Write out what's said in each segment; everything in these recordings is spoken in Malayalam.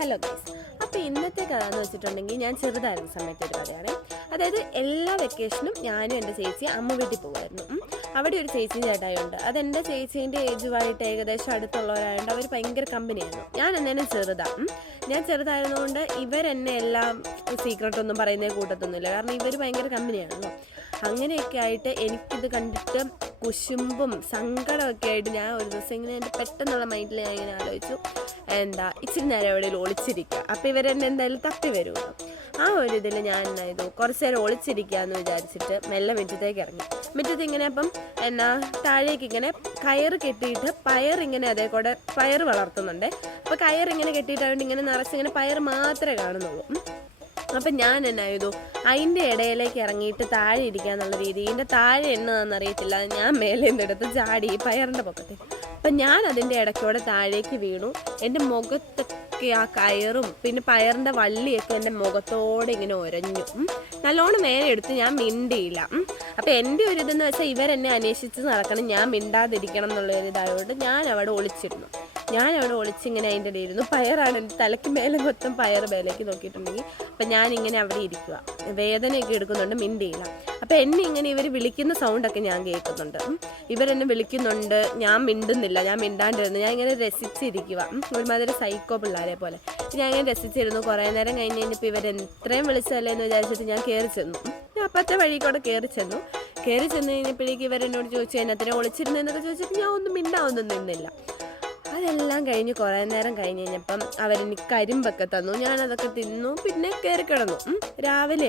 Hello guys. അപ്പോൾ ഇന്നത്തെ കഥ എന്ന് വെച്ചിട്ടുണ്ടെങ്കിൽ ഞാൻ ചെറുതായിരുന്ന സമയത്ത് ഒരു കഥയാണ്. അതായത് എല്ലാ വെക്കേഷനും ഞാനും എൻ്റെ ചേച്ചി അമ്മ വീട്ടിൽ പോകുമായിരുന്നു. അവിടെ ഒരു ചേച്ചിയും ചേട്ടായുണ്ട്. അതെൻ്റെ ചേച്ചീൻ്റെ ഏജുമായിട്ട് ഏകദേശം അടുത്തുള്ളവരായതുകൊണ്ട് അവർ ഭയങ്കര കമ്പനിയായിരുന്നു. ഞാൻ എന്നേനും ചെറുതാണ്. ഞാൻ ചെറുതായിരുന്നതുകൊണ്ട് ഇവരെന്നെ എല്ലാം സീക്രട്ടൊന്നും പറയുന്ന കൂട്ടത്തൊന്നുമില്ല. കാരണം ഇവർ ഭയങ്കര കമ്പനിയാണല്ലോ. അങ്ങനെയൊക്കെ ആയിട്ട് എനിക്കിത് കണ്ടിട്ട് കുശുമ്പും സങ്കടമൊക്കെ ആയിട്ട് ഞാൻ ഒരു ദിവസം ഇങ്ങനെ എൻ്റെ പെട്ടെന്നുള്ള മൈൻഡിൽ ഞാൻ ഇങ്ങനെ ആലോചിച്ചു, ഇച്ചിരി നേരം എവിടെയെങ്കിലും ഒളിച്ചിരിക്കുക, അപ്പോൾ ഇവരെന്നെ എന്തായാലും തപ്പി വരുമല്ലോ. ആ ഒരു ഇതിൽ ഞാൻ എന്നായത് കുറച്ച് നേരം ഒളിച്ചിരിക്കുക എന്ന് വിചാരിച്ചിട്ട് മെല്ലെ മുറ്റത്തേക്ക് ഇറങ്ങി. മുറ്റത്ത് ഇങ്ങനെ അപ്പം താഴേക്ക് ഇങ്ങനെ കയറ് കെട്ടിയിട്ട് പയറിങ്ങനെ അതേ കൂടെ പയർ വളർത്തുന്നുണ്ട്. അപ്പോൾ കയറിങ്ങനെ കെട്ടിയിട്ടായതുകൊണ്ട് ഇങ്ങനെ നിറച്ചിങ്ങനെ പയർ മാത്രമേ കാണുന്നുള്ളൂ. അപ്പം ഞാൻ എന്നാ ചെയ്തു, അതിൻ്റെ ഇടയിലേക്ക് ഇറങ്ങിയിട്ട് താഴെ ഇരിക്കുക എന്നുള്ള രീതി. ഇതിൻ്റെ താഴെ എന്നതെന്നറിയത്തില്ല, ഞാൻ മേലെ നിന്നെടുത്ത് ചാടി ഈ പയറിൻ്റെ പൊക്കത്തിൽ. അപ്പം ഞാൻ അതിൻ്റെ ഇടയ്ക്കൂടെ താഴേക്ക് വീണു. എൻ്റെ മുഖത്തൊക്കെ ആ കയറും പിന്നെ പയറിൻ്റെ വള്ളിയൊക്കെ എൻ്റെ മുഖത്തോടെ ഇങ്ങനെ ഉരഞ്ഞു. നല്ലോണം നേരെ എടുത്ത് ഞാൻ മിണ്ടിയില്ല. അപ്പം എൻ്റെ ഒരു ഇതെന്ന് വെച്ചാൽ ഇവരെന്നെ അന്വേഷിച്ച് നടക്കണം, ഞാൻ മിണ്ടാതിരിക്കണം എന്നുള്ളൊരിതായതുകൊണ്ട് ഞാൻ അവിടെ ഒളിച്ചിരുന്നു. ഒളിച്ചിങ്ങനെ അതിൻ്റെ ഇടയിരുന്നു. പയറാണ് എൻ്റെ തലയ്ക്ക് മേലെ മൊത്തം പയർ മേലേക്ക് നോക്കിയിട്ടുണ്ടെങ്കിൽ. അപ്പം ഞാനിങ്ങനെ അവിടെ ഇരിക്കുക, വേദനയൊക്കെ എടുക്കുന്നുണ്ട്, മിണ്ടിയില്ല. അപ്പം എന്നെ ഇങ്ങനെ ഇവർ വിളിക്കുന്ന സൗണ്ടൊക്കെ ഞാൻ കേൾക്കുന്നുണ്ട്. ഇവരെന്നെ വിളിക്കുന്നുണ്ട്, ഞാൻ മിണ്ടുന്നില്ല, ഞാൻ മിണ്ടാണ്ടിരുന്നു. ഞാൻ ഇങ്ങനെ രസിച്ചിരിക്കുക, ഒരുമാതിരി സൈക്കോ പിള്ളേരെ പോലെ ഞാൻ ഇങ്ങനെ രസിച്ചിരുന്നു. കുറേ നേരം കഴിഞ്ഞ് കഴിഞ്ഞപ്പോൾ ഇവരെത്രയും വിളിച്ചതല്ലേ എന്ന് വിചാരിച്ചിട്ട് ഞാൻ കയറി ചെന്നു. ഞാൻ അപ്പത്തെ വഴി കൂടെ കയറി ചെന്നു കഴിഞ്ഞപ്പോഴേക്ക് ഇവരെന്നോട് ചോദിച്ചു എന്നത്തിനെ ഒളിച്ചിരുന്നതെന്നൊക്കെ ചോദിച്ചിട്ട് ഞാൻ ഒന്നും മിണ്ടാവൊന്നും നിന്നില്ല. അതെല്ലാം കഴിഞ്ഞ് കുറേ നേരം കഴിഞ്ഞ് കഴിഞ്ഞപ്പം അവരെനിക്ക് കരിമ്പൊക്കെ തന്നു. ഞാനതൊക്കെ തിന്നു, പിന്നെ കയറി കിടന്നു. രാവിലെ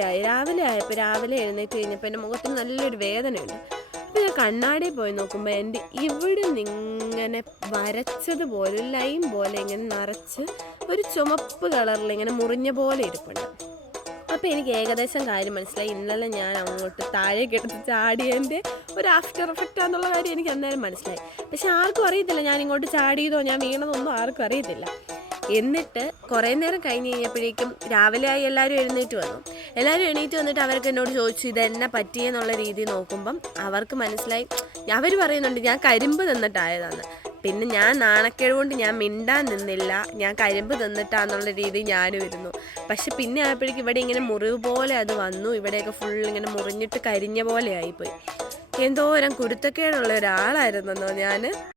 എഴുന്നേറ്റ് കഴിഞ്ഞപ്പോൾ എൻ്റെ മുഖത്തിന് നല്ലൊരു വേദനയുണ്ട്. അപ്പോൾ ഞാൻ കണ്ണാടിയിൽ പോയി നോക്കുമ്പോൾ എൻ്റെ ഇവിടെ നിന്നിങ്ങനെ വരച്ചതുപോലെ ലൈൻ പോലെ ഇങ്ങനെ നിറച്ച് ഒരു ചുമപ്പ് കളറിൽ ഇങ്ങനെ മുറിഞ്ഞ പോലെ ഇരിപ്പുണ്ട്. അപ്പോൾ എനിക്ക് ഏകദേശം കാര്യം മനസ്സിലായി. ഇന്നലെ ഞാൻ അങ്ങോട്ട് താഴേക്ക് എടുത്ത് ചാടിയതിൻ്റെ ഒരു ആഫ്റ്റർ എഫക്റ്റ് ആണെന്നുള്ള കാര്യം എനിക്ക് അന്നേരം മനസ്സിലായി. പക്ഷെ ആർക്കും അറിയത്തില്ല ഞാൻ ഇങ്ങോട്ട് ചാടിയതോ ഞാൻ വീണതൊന്നും ആർക്കും അറിയത്തില്ല. എന്നിട്ട് കുറേ നേരം കഴിഞ്ഞ് കഴിഞ്ഞപ്പോഴേക്കും രാവിലെ ആയി എല്ലാവരും എഴുന്നേറ്റ് വന്നിട്ട് അവർക്ക് എന്നോട് ചോദിച്ചു ഇതെന്നെ പറ്റിയെന്നുള്ള രീതി നോക്കുമ്പം അവർക്ക് മനസ്സിലായി. അവർ പറയുന്നുണ്ട് ഞാൻ കരിമ്പ് തിന്നിട്ടായതാണ്. പിന്നെ ഞാൻ നാണക്കേട് കൊണ്ട് ഞാൻ മിണ്ടാൻ നിന്നില്ല, ഞാൻ കരിമ്പ് തിന്നിട്ടാന്നുള്ള രീതി ഞാനും ഇരുന്നു. പക്ഷെ പിന്നെ ആയപ്പോഴേക്കും ഇവിടെ ഇങ്ങനെ മുറിവ് പോലെ അത് വന്നു. ഇവിടെയൊക്കെ ഫുൾ ഇങ്ങനെ മുറിഞ്ഞിട്ട് കരിഞ്ഞ പോലെ ആയിപ്പോയി. എന്തോരം കുരുത്തക്കേടുള്ള ഒരാളായിരുന്നെന്നോ ഞാൻ.